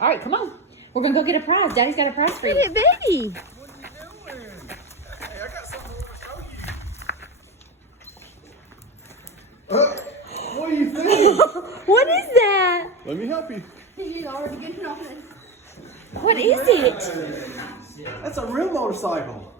All right, come on. We're going to go get a prize. Daddy's got a prize for you. Look at it, baby. What are you doing? Hey, I got something I want to show you. What do you think? What is that? Let me help you. What is it? That's a real motorcycle.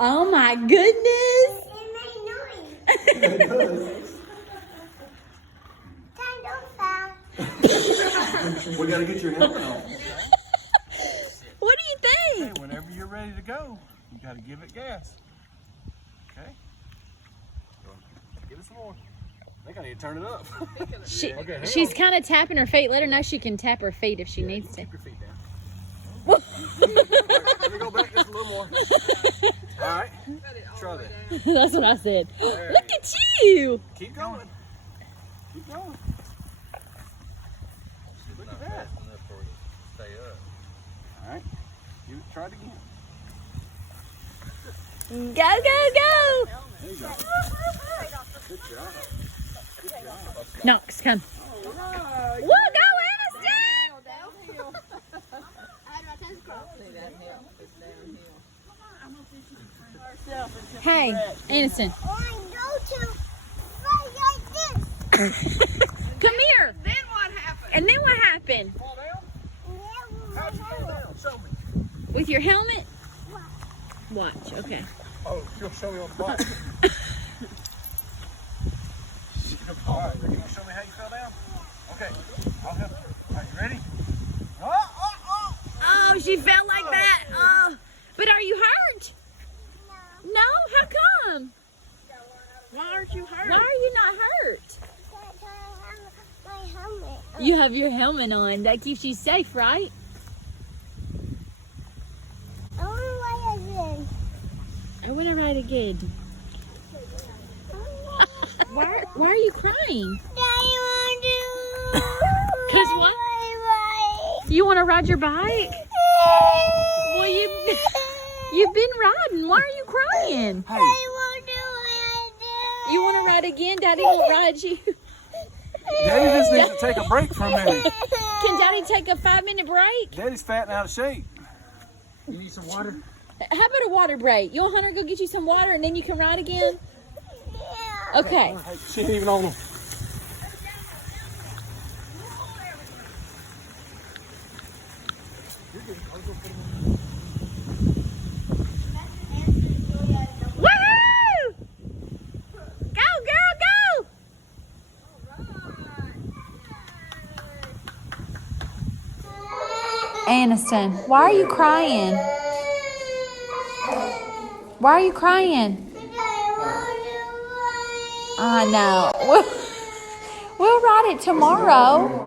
Oh my goodness. We got to get your helmet on. What do you think? Hey, whenever you're ready to go, you got to give it gas. Okay? Give it some more. I think I need to turn it up. She's kind of tapping her feet. Let her know she can tap her feet if she needs to. Keep your feet down. Let me go back just a little more. All right. Try that. That's what I said. Look at you. Keep going. Keep going. Look at that. All right. You try it again. Go, go, go. There you go. Good job. Good job. Knox, come. We'll go, Aniston. Hey, Aniston. Come here. Then what happened? And then what happened? Fall down? How'd you fall down? Show me. With your helmet? Watch, okay. Oh, she'll show me on the bike. All right, you want to show me how you fell down? Okay, I'll help you. Are you ready? Oh, she fell like that. Oh, but are you hurt? No. How come? Why aren't you hurt? Why are you not hurt? You have your helmet on. That keeps you safe, right? I want to ride again. Why are you crying? Cause what? You want to ride your bike? Well, you've been riding. Why are you crying? Hey. You want to ride again? Daddy will ride you. Daddy just needs to take a break for a minute. Can Daddy take a 5-minute break? Daddy's fat and out of shape. You need some water? How about a water break? You want Hunter to go get you some water and then you can ride again? Okay. Hey, she ain't even on them. Woohoo! Go, girl, go! Aniston, why are you crying? Why are you crying? I know. We'll ride it tomorrow.